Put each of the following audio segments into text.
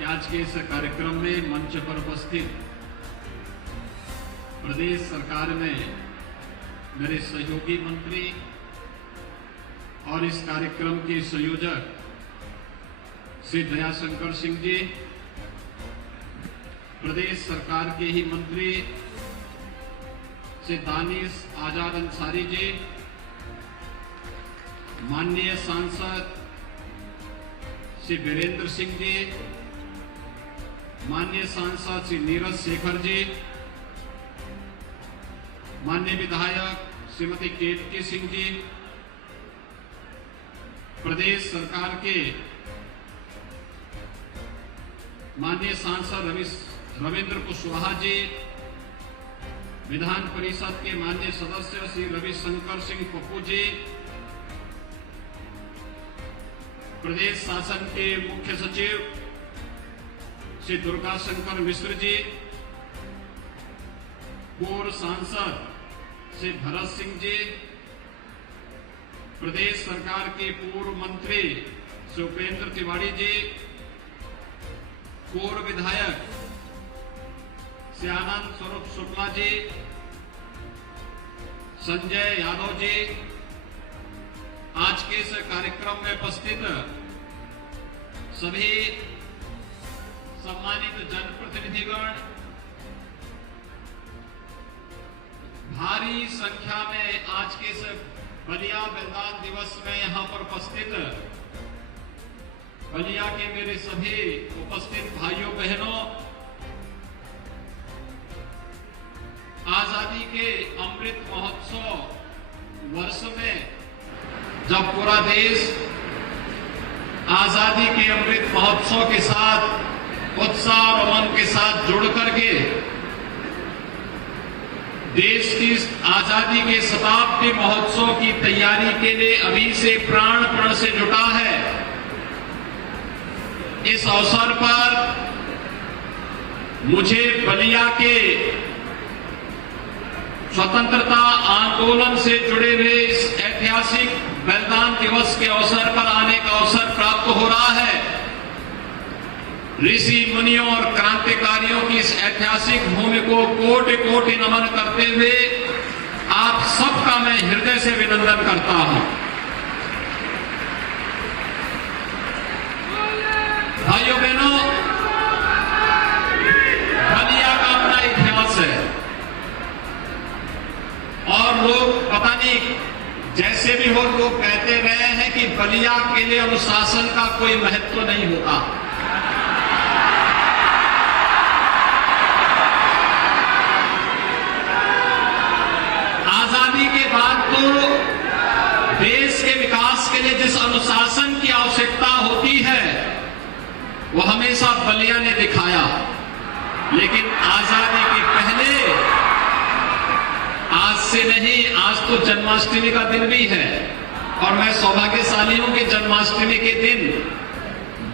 कि आज के इस कार्यक्रम में मंच पर उपस्थित प्रदेश सरकार में मेरे सहयोगी मंत्री और इस कार्यक्रम के संयोजक श्री दयाशंकर सिंह जी, प्रदेश सरकार के ही मंत्री श्री दानिश आजाद अंसारी जी, माननीय सांसद श्री वीरेंद्र सिंह जी, माननीय सांसद श्री नीरज शेखर जी, माननीय विधायक श्रीमती केतकी सिंह जी, प्रदेश सरकार के माननीय सांसद रविंद्र कुशवाहा जी, विधान परिषद के माननीय सदस्य श्री रविशंकर सिंह पप्पू जी, प्रदेश शासन के मुख्य सचिव श्री दुर्गा शंकर मिश्र जी, पूर्व सांसद श्री भरत सिंह जी, प्रदेश सरकार के पूर्व मंत्री श्री उपेंद्र तिवारी जी, पूर्व विधायक श्री आनंद स्वरूप शुक्ला जी, संजय यादव जी, आज के इस कार्यक्रम में उपस्थित सभी सम्मानित जनप्रतिनिधिगण, भारी संख्या में आज के इस बलिया बलिदान दिवस में यहां पर उपस्थित बलिया के मेरे सभी उपस्थित भाइयों बहनों, आजादी के अमृत महोत्सव वर्ष में जब पूरा देश आजादी के अमृत महोत्सव के साथ उत्साह और उमंग के साथ जुड़ करके देश की आजादी के शताब्दी महोत्सव की तैयारी के लिए अभी से प्राण प्रण से जुटा है, इस अवसर पर मुझे बलिया के स्वतंत्रता आंदोलन से जुड़े हुए इस ऐतिहासिक बलिदान दिवस के अवसर पर आने का अवसर प्राप्त हो रहा है। ऋषि मुनियों और क्रांतिकारियों की इस ऐतिहासिक भूमि को कोटि कोटि नमन करते हुए आप सबका मैं हृदय से अभिनंदन करता हूं। भाइयों बहनों, बलिया का अपना इतिहास है और लोग पता नहीं जैसे भी हो, लोग कहते रहे हैं कि बलिया के लिए अनुशासन का कोई महत्व नहीं होता। आजादी के बाद तो देश के विकास के लिए जिस अनुशासन की आवश्यकता होती है वो हमेशा बलिया ने दिखाया, लेकिन आजादी के पहले, आज से नहीं, आज तो जन्माष्टमी का दिन भी है और मैं सौभाग्यशाली हूं कि जन्माष्टमी के दिन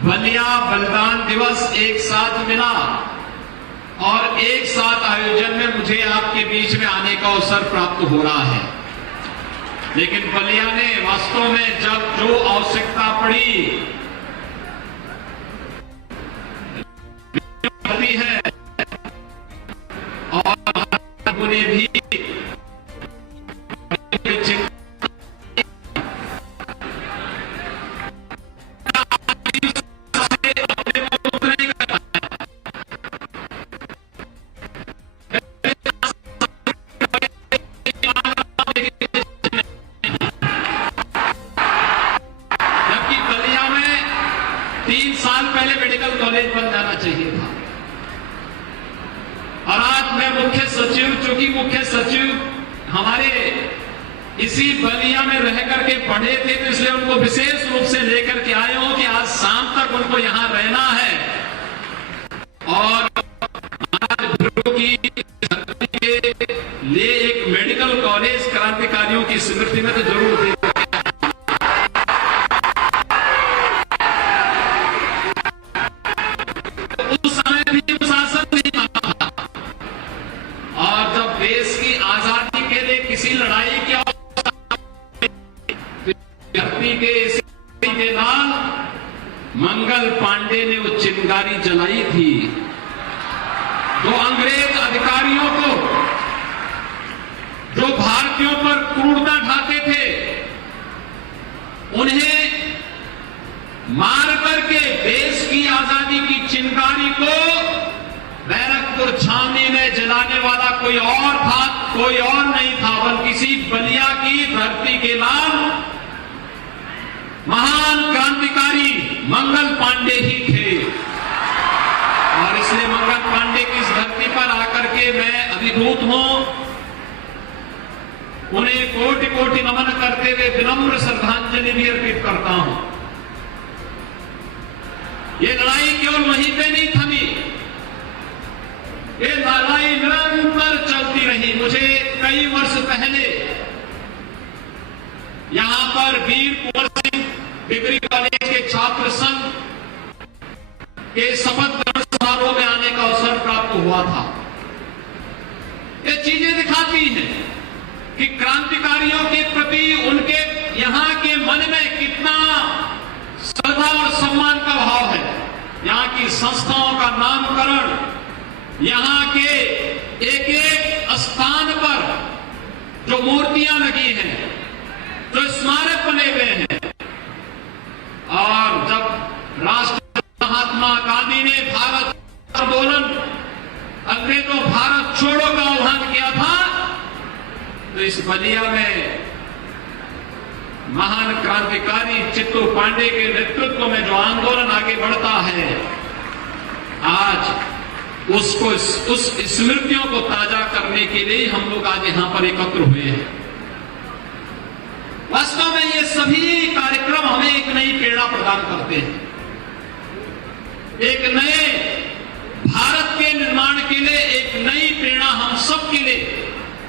बलिया बलिदान दिवस एक साथ मिला और एक साथ आयोजन में मुझे आपके बीच में आने का अवसर प्राप्त हो रहा है। लेकिन बलिया ने वास्तव में जब जो आवश्यकता पड़ी है और उन्हें भी कॉलेज बन जाना चाहिए था और आज मैं मुख्य सचिव, चूंकि मुख्य सचिव हमारे इसी बलिया में रह करके पढ़े थे तो इसलिए उनको विशेष रूप से लेकर के आए हूं कि आज शाम तक उनको यहां रहना है और आज की धरती के लिए एक मेडिकल कॉलेज क्रांतिकारियों की स्मृति में तो जरूर दे। मंगल पांडे ने वो चिंगारी जलाई थी, जो अंग्रेज अधिकारियों को, जो भारतीयों पर क्रूरता ढाते थे, उन्हें मार करके देश की आजादी की चिंगारी को बैरकपुर छावनी में जलाने वाला कोई और नहीं था, बल्कि किसी बलिया की धरती के लाल महान क्रांतिकारी मंगल पांडे ही थे। और इसलिए मंगल पांडे की इस धरती पर आकर के मैं अभिभूत हूं, उन्हें कोटि कोटि नमन करते हुए विनम्र श्रद्धांजलि भी अर्पित करता हूं। ये लड़ाई केवल वहीं पे नहीं थमी, ये लड़ाई निरंतर चलती रही। मुझे कई वर्ष पहले यहां पर वीर कुंवर सिंह डिग्री कॉलेज के छात्र संघ के शपथ ग्रहण समारोह में आने का अवसर प्राप्त हुआ था। ये चीजें दिखाती हैं कि क्रांतिकारियों के प्रति उनके यहां के मन में कितना श्रद्धा और सम्मान का भाव है। यहां की संस्थाओं का नामकरण, यहां के एक एक स्थान पर जो मूर्तियां लगी हैं, जो स्मारक बने हुए हैं, और जब राष्ट्रपिता महात्मा गांधी ने भारत आंदोलन, अंग्रेजों भारत छोड़ो का आह्वान किया था, तो इस बलिया में महान क्रांतिकारी चित्तू पांडे के नेतृत्व में जो आंदोलन आगे बढ़ता है, आज उसको उस स्मृतियों को ताजा करने के लिए हम लोग आज यहां पर एकत्र हुए हैं। वास्तव में ये सभी कार्यक्रम हमें एक नई प्रेरणा प्रदान करते हैं, एक नए भारत के निर्माण के लिए एक नई प्रेरणा हम सब के लिए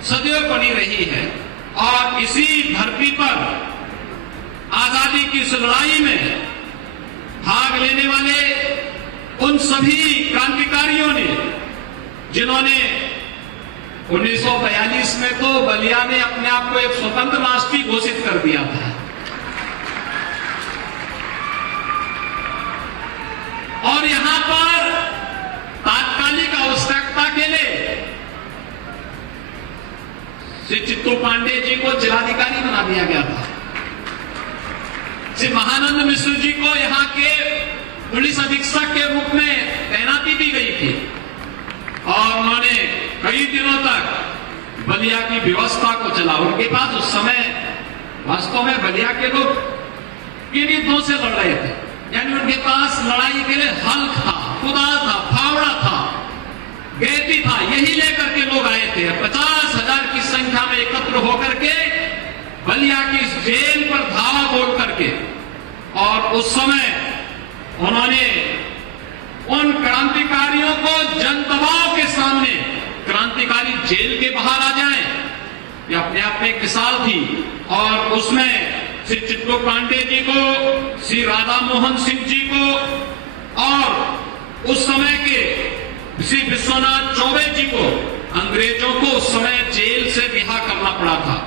सदैव बनी रही है। और इसी धरती पर आजादी की इस लड़ाई में भाग लेने वाले उन सभी क्रांतिकारियों ने, जिन्होंने 1942 में तो बलिया ने अपने आप को एक स्वतंत्र राष्ट्र घोषित कर दिया था, और यहां पर तात्कालिक आवश्यकता के लिए श्री चित्तू पांडे जी को जिलाधिकारी बना दिया गया था। श्री महानंद मिश्र जी को यहां के पुलिस अधीक्षक के रूप में तैनाती दी गई थी, और उन्होंने कई दिनों तक बलिया की व्यवस्था को चला। उनके पास उस समय वास्तव में बलिया के लोग किन युद्धों से लड़ रहे थे, यानी उनके पास लड़ाई के लिए हल था, कुदाल था, फावड़ा था, गैती था, यही लेकर के लोग आए थे। 50,000 की संख्या में एकत्र होकर के बलिया की इस जेल पर धावा बोल करके, और उस समय उन्होंने उन क्रांतिकारियों को जनदबाव के सामने, क्रांतिकारी जेल के बाहर आ जाएं, ये अपने आप में एक मिसाल थी। और उसमें श्री चित्तू पांडे जी को, श्री राधा मोहन सिंह जी को, और उस समय के श्री विश्वनाथ चौबे जी को, अंग्रेजों को उस समय जेल से रिहा करना पड़ा था।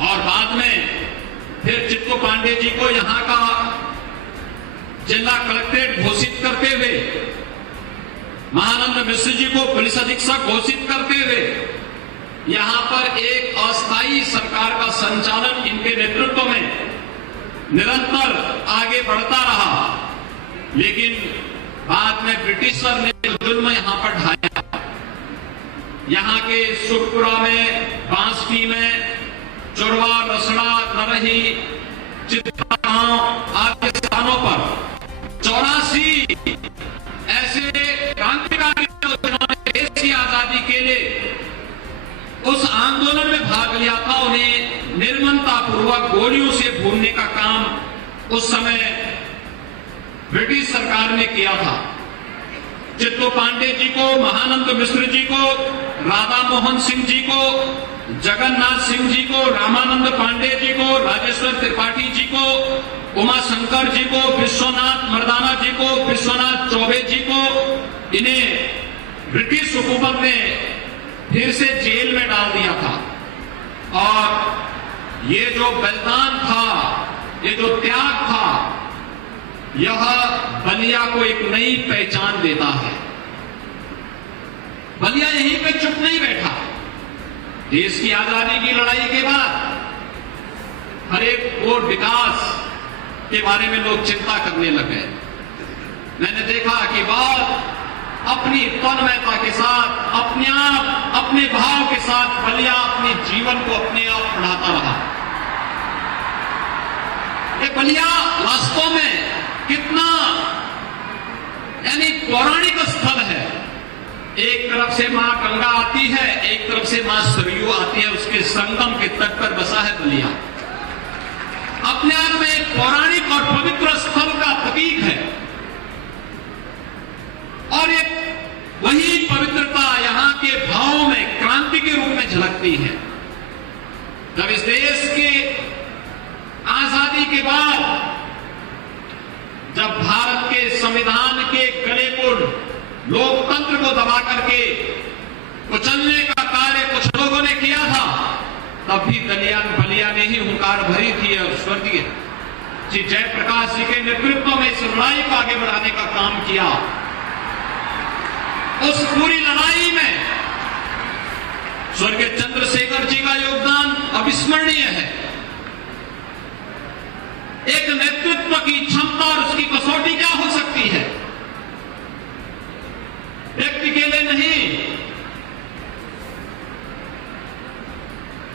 और बाद में फिर चित्तू पांडे जी को यहां का जिला कलेक्ट्रेट घोषित करते हुए, महानंद मिश्र जी को पुलिस अधीक्षक घोषित करते हुए यहां पर एक अस्थायी सरकार का संचालन इनके नेतृत्व में निरंतर आगे बढ़ता रहा। लेकिन बाद में ब्रिटिशर ने जुल्म यहां पर ढाया। यहां के सुखपुरा में, बांसटी में, चोरवा, रसड़ा, नरही, चित्रा गांव आदि स्थानों पर 84 ऐसे क्रांतिकारी जिन्होंने देश की आजादी के लिए उस आंदोलन में भाग लिया था, उन्हें निर्ममतापूर्वक गोलियों से भूनने का काम उस समय ब्रिटिश सरकार ने किया था। चित्तू पांडे जी को, महानंद मिश्र जी को, राधा मोहन सिंह जी को, जगन्नाथ सिंह जी को, रामानंद पांडे जी को, राजेश्वर त्रिपाठी जी को, उमा शंकर जी को, विश्वनाथ मर्दाना जी को, विश्वनाथ चौबे जी को, इन्हें ब्रिटिश हुकूमत ने फिर से जेल में डाल दिया था। और ये जो बलिदान था, ये जो त्याग था, यह बलिया को एक नई पहचान देता है। बलिया यहीं पे चुप नहीं बैठा। देश की आजादी की लड़ाई के बाद हर एक और विकास के बारे में लोग चिंता करने लगे। मैंने देखा कि बहुत अपनी तन्मयता के साथ, अपने आप, अपने भाव के साथ बलिया अपने जीवन को अपने आप बढ़ाता रहा। ये बलिया वास्तव में कितना यानी पौराणिक स्थल है। एक तरफ से मां गंगा आती है, एक तरफ से मां सरयू आती है, उसके संगम के तट पर बसा है बलिया। अपने आप में एक पौराणिक और पवित्र स्थल का प्रतीक है और एक वही पवित्रता यहां के भावों में क्रांति के रूप में झलकती है। जब इस देश के आजादी के बाद जब भारत के संविधान के गले को, लोकतंत्र को दबा करके कुचलने का कार्य कुछ लोगों ने किया था, तब भी बलिया ने ही हुंकार भरी थी और स्वर्गीय श्री जयप्रकाश जी के नेतृत्व में इस लड़ाई को आगे बढ़ाने का काम किया। उस पूरी लड़ाई में स्वर्गीय चंद्रशेखर जी का योगदान अविस्मरणीय है। एक नेतृत्व की क्षमता और उसकी कसौटी क्या हो सकती है? व्यक्ति के लिए नहीं,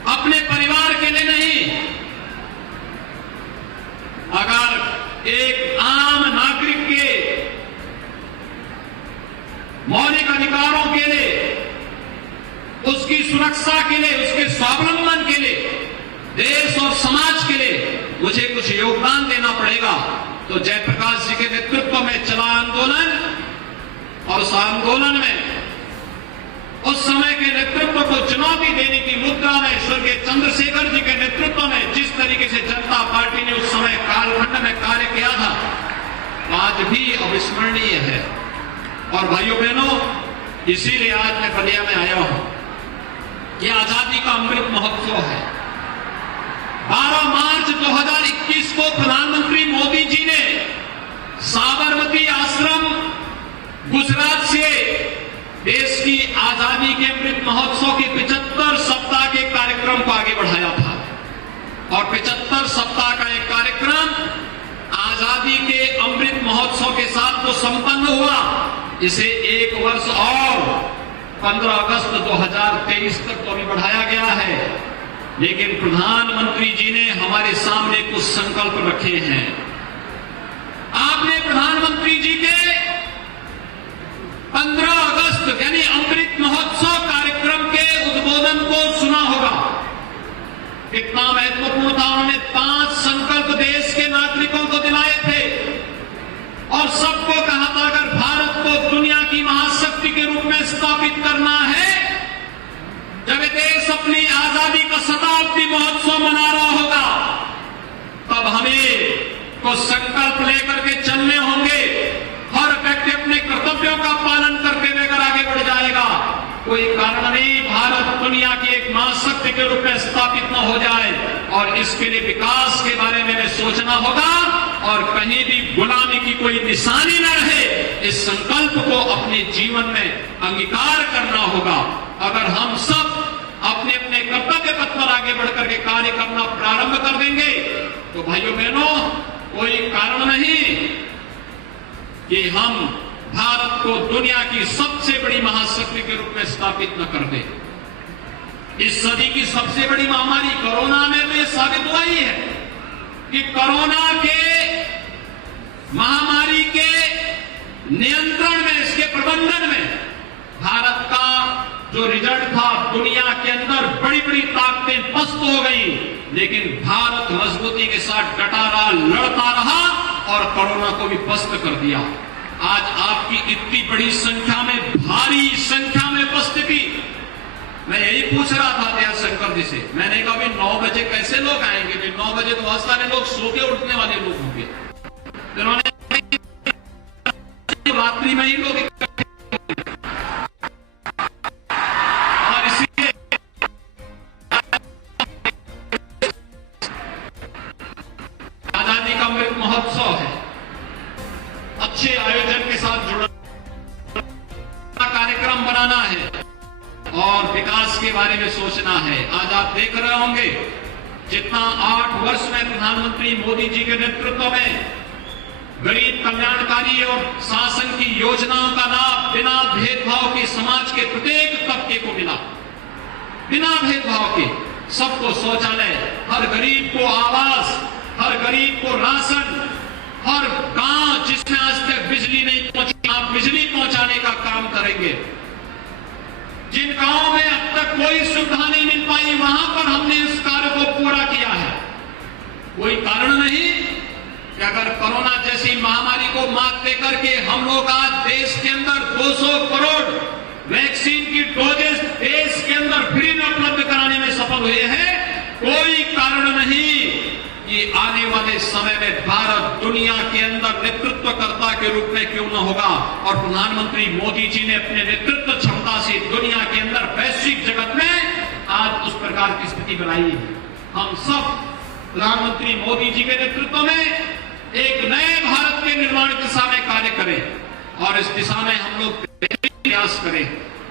अपने परिवार के लिए नहीं, अगर एक आम नागरिक के मौलिक अधिकारों के लिए, उसकी सुरक्षा के लिए, उसके स्वावलंबन के लिए, देश और समाज के लिए मुझे कुछ योगदान देना पड़ेगा, तो जयप्रकाश जी के नेतृत्व में चला आंदोलन और उस आंदोलन में उस समय के नेतृत्व को चुनौती देने की मुद्रा में स्वर्गीय चंद्रशेखर जी के नेतृत्व में जिस तरीके से जनता पार्टी ने उस समय कालखंड में कार्य किया था, आज भी अविस्मरणीय है। और भाइयों बहनों, इसीलिए आज मैं बलिया में आया हूं। यह आजादी का अमृत महोत्सव है। 12 मार्च 2021 को प्रधानमंत्री मोदी जी ने साबरमती आश्रम गुजरात से देश की आजादी के अमृत महोत्सव के 75 सप्ताह के कार्यक्रम को आगे बढ़ाया था और 75 सप्ताह का एक कार्यक्रम आजादी के अमृत महोत्सव के साथ जो संपन्न हुआ, इसे एक वर्ष और 15 अगस्त 2023 तक तो अभी बढ़ाया गया है। लेकिन प्रधानमंत्री जी ने हमारे सामने कुछ संकल्प रखे हैं। आपने प्रधानमंत्री जी के 15 अगस्त यानी अमृत महोत्सव कार्यक्रम के उद्बोधन को सुना होगा। कितना महत्वपूर्ण था। उन्होंने 5 संकल्प देश के नागरिकों को दिलाए थे और सबको कहा था, अगर भारत को दुनिया की महाशक्ति के रूप में स्थापित करना है, जब देश अपनी आजादी का शताब्दी महोत्सव मना रहा होगा, तब हमें को संकल्प लेकर के चलने होंगे। हर व्यक्ति अपने कर्तव्यों का पालन करते हुए अगर आगे बढ़ जाएगा, कोई कारण नहीं भारत दुनिया की एक महाशक्ति के रूप में स्थापित न हो जाए। और इसके लिए विकास के बारे में सोचना होगा और कहीं भी गुलामी की कोई निशानी न रहे, इस संकल्प को अपने जीवन में अंगीकार करना होगा। अगर हम सब अपने अपने कर्तव्य पथ पर आगे बढ़कर के कार्य करना प्रारंभ कर देंगे, तो भाइयों बहनों, कोई कारण नहीं कि हम भारत को दुनिया की सबसे बड़ी महाशक्ति के रूप में स्थापित न कर दे। इस सदी की सबसे बड़ी महामारी कोरोना में तो यह साबित हुआ ही है कि कोरोना के महामारी के नियंत्रण में, इसके प्रबंधन में भारत का जो रिजल्ट था, दुनिया के अंदर बड़ी बड़ी ताकतें पस्त हो गई, लेकिन भारत मजबूती के साथ डटा रहा, लड़ता रहा और कोरोना को भी पस्त कर दिया। आज आपकी इतनी बड़ी संख्या में, भारी संख्या में उपस्थिति, मैं यही पूछ रहा था दयाल शंकर जी से। मैंने कहा भाई 9 बजे कैसे लोग आएंगे? भाई 9 बजे तो बहुत सारे लोग सो के उठने वाले लोग होंगे। उन्होंने रात्रि में ही लोग इकट्ठे, और इसलिए आजादी का अमृत महोत्सव है। अच्छे आयोजन के साथ जुड़ना, कार्यक्रम बनाना है और विकास के बारे में सोचना है। आज आप देख रहे होंगे जितना 8 वर्ष में प्रधानमंत्री मोदी जी के नेतृत्व में गरीब कल्याणकारी और शासन की योजनाओं का लाभ बिना भेदभाव के समाज के प्रत्येक तबके को मिला। बिना भेदभाव के सबको शौचालय, हर गरीब को आवास, हर गरीब को राशन, हर गांव जिसमें आज तक बिजली नहीं पहुंची, आप बिजली पहुंचाने का काम करेंगे। जिन गांवों में अब तक कोई सुविधा नहीं मिल पाई, वहां पर हमने इस कार्य को पूरा किया है। कोई कारण नहीं कि अगर कोरोना जैसी महामारी को मात देकर के हम लोग आज देश के अंदर 200 करोड़ वैक्सीन की डोजेस देश के अंदर फ्री में उपलब्ध कराने में सफल हुए हैं। कोई कारण नहीं कि आने वाले समय में भारत दुनिया के अंदर नेतृत्वकर्ता के रूप में क्यों न होगा। और प्रधानमंत्री मोदी जी ने अपने नेतृत्व क्षमता से दुनिया के अंदर वैश्विक जगत में आज उस प्रकार की स्थिति बनाई है। हम सब प्रधानमंत्री मोदी जी के नेतृत्व में एक नए भारत के निर्माण की दिशा में कार्य करें और इस दिशा में हम लोग प्रयास करें।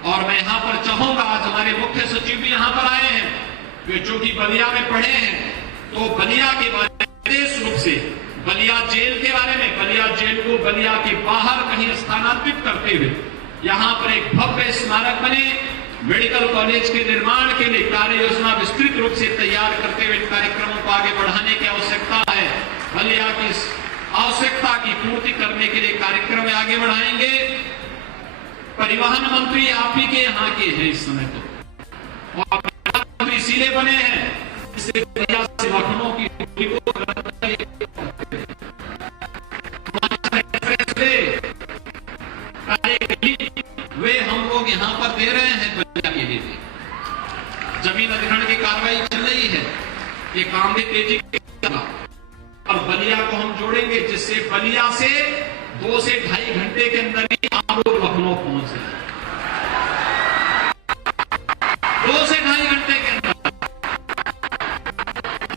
और मैं यहां पर चाहूंगा, आज हमारे मुख्य सचिव भी यहां पर आए हैं, वे जो कि बलिया में पढ़े हैं, तो बलिया के बारे में विशेष रूप से बलिया जेल के बारे में, बलिया जेल को बलिया के बाहर कहीं स्थानांतरित करते हुए यहां पर एक भव्य स्मारक बने, मेडिकल कॉलेज के निर्माण के लिए कार्य योजना विस्तृत रूप से तैयार करते हुए इन कार्यक्रमों को आगे बढ़ाने की आवश्यकता है। बलिया की इस आवश्यकता की पूर्ति करने के लिए कार्यक्रम में आगे बढ़ाएंगे। परिवहन मंत्री आप ही के यहाँ के हैं इस समय तो, और मंत्री इसीलिए बने हैं जिससे बलिया से लखनऊ की दूरी को वे हम लोग यहाँ पर दे रहे हैं बलिया के लिए। जमीन अधिग्रहण की कार्रवाई चल रही है, ये काम भी तेजी से और बलिया को हम जोड़ेंगे जिससे बलिया से 2 से 2.5 घंटे के अंदर ही आप लोग लखनऊ पहुंच जाए। 2 से 2.5 घंटे के अंदर,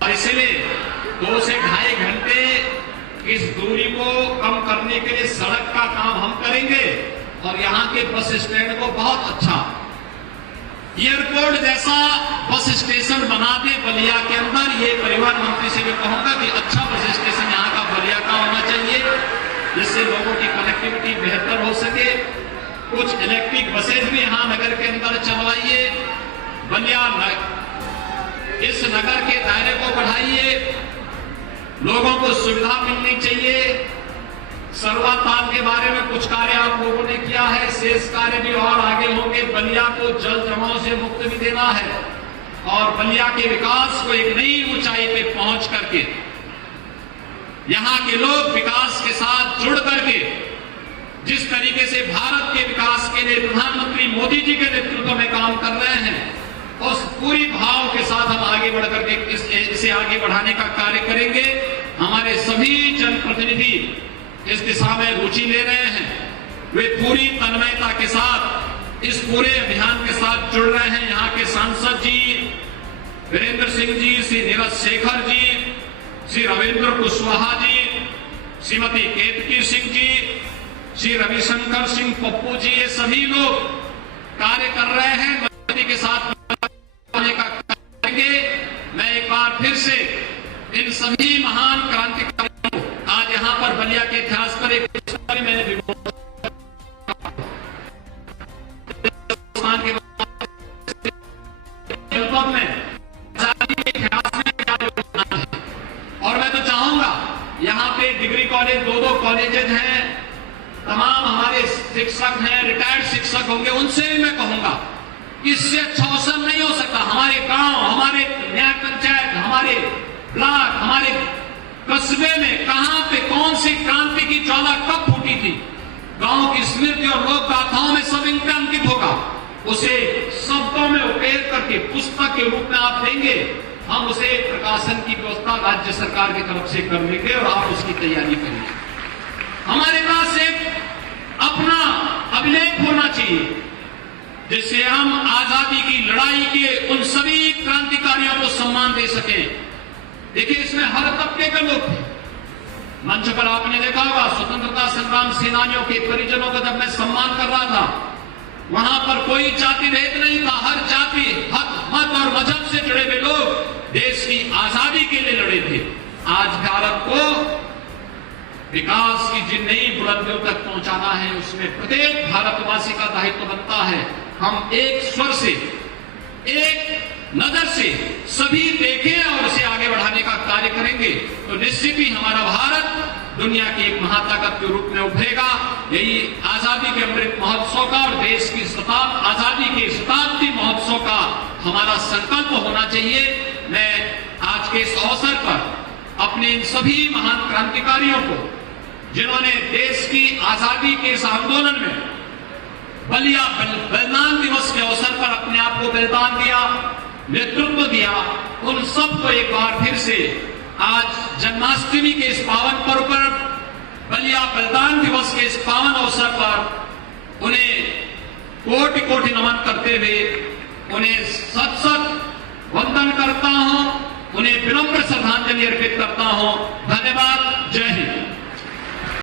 और इसलिए 2 से 2.5 घंटे इस दूरी को कम करने के लिए सड़क का काम हम करेंगे और यहाँ के बस स्टैंड को बहुत अच्छा एयरपोर्ट जैसा बस स्टेशन बना दे बलिया के अंदर। ये परिवहन मंत्री से भी कहूंगा कि अच्छा बस स्टेशन यहाँ का बलिया का होना चाहिए जिससे लोगों की कनेक्टिविटी बेहतर हो सके। कुछ इलेक्ट्रिक बसेज भी यहाँ नगर के अंदर चलवाइए, बलिया इस नगर के दायरे को बढ़ाइए, लोगों को सुविधा मिलनी चाहिए। सरवा ताल के बारे में कुछ कार्य आप लोगों ने किया है, शेष कार्य भी और आगे होंगे। बलिया को जल जमाव से मुक्त भी देना है और बलिया के विकास को एक नई ऊंचाई पे पहुंच करके यहां के लोग विकास के साथ जुड़ करके जिस तरीके से भारत के विकास के लिए प्रधानमंत्री मोदी जी के नेतृत्व में काम कर रहे हैं, उस पूरी भाव के साथ हम आगे बढ़ करके इसे आगे बढ़ाने का कार्य करेंगे। हमारे सभी जनप्रतिनिधि इस दिशा में रुचि ले रहे हैं, वे पूरी तन्मयता के साथ इस पूरे अभियान के साथ जुड़ रहे हैं। यहाँ के सांसद जी वीरेंद्र सिंह जी, श्री नीरज शेखर जी, श्री रविंद्र कुशवाहा जी, श्रीमती केतकी सिंह जी, श्री रविशंकर सिंह पप्पू जी, ये सभी लोग कार्य कर रहे हैं, मोदी के साथ का करेंगे। मैं एक बार फिर से इन सभी महान क्रांतिकारियों को आज यहाँ पर बलिया के इतिहास पर एक मैंने में आजादी के इतिहास में क्या योगदान है। और मैं तो चाहूंगा यहाँ पे डिग्री कॉलेज 2 कॉलेजेस हैं, तमाम हमारे शिक्षक हैं, रिटायर्ड शिक्षक होंगे, उनसे भी मैं कहूंगा इससे अच्छा अवसर नहीं हो सकता। हमारे गांव, हमारे न्याय पंचायत, हमारे ब्लॉक, हमारे कस्बे में कहां पे कौन सी क्रांति की ज्वाला कब फूटी थी, गांव की स्मृति और लोक गाथाओं में सब इन पे अंकित होगा। उसे शब्दों में उकेर करके पुस्तक के रूप में आप देंगे, हम उसे प्रकाशन की व्यवस्था राज्य सरकार की तरफ से कर लेंगे और आप उसकी तैयारी करिए। हमारे पास एक अपना अभिलेख होना चाहिए जिससे हम आजादी की लड़ाई के उन सभी क्रांतिकारियों को सम्मान दे सकें। देखिए, इसमें हर तबके के लोग थे, मंच पर आपने देखा होगा स्वतंत्रता संग्राम सेनानियों के परिजनों का जब मैं सम्मान कर रहा था, वहां पर कोई जाति भेद नहीं था। हर जाति, हक, मत और मजहब से जुड़े हुए लोग देश की आजादी के लिए लड़े थे। आज भारत को विकास की जिन नई बुलंदियों तक पहुंचाना है, उसमें प्रत्येक भारतवासी का दायित्व बनता है। हम एक स्वर से, एक नजर से सभी देखें और उसे आगे बढ़ाने का कार्य करेंगे तो निश्चित ही हमारा भारत दुनिया की एक महाताकत के रूप में उभरेगा। यही आजादी के अमृत महोत्सव का और देश की आजादी के शताब्दी महोत्सव का हमारा संकल्प होना चाहिए। मैं आज के इस अवसर पर अपने इन सभी महान क्रांतिकारियों को, जिन्होंने देश की आजादी के इस आंदोलन में बलिदान दिवस के अवसर पर अपने आप को बलिदान दिया, नेतृत्व दिया, उन सबको एक बार फिर से आज जन्माष्टमी के इस पावन पर्व पर, बलिदान दिवस के इस पावन अवसर पर उन्हें कोटि कोटि नमन करते हुए उन्हें सत सत वंदन करता हूं, उन्हें विनम्र श्रद्धांजलि अर्पित करता हूं। धन्यवाद। जय हिंद।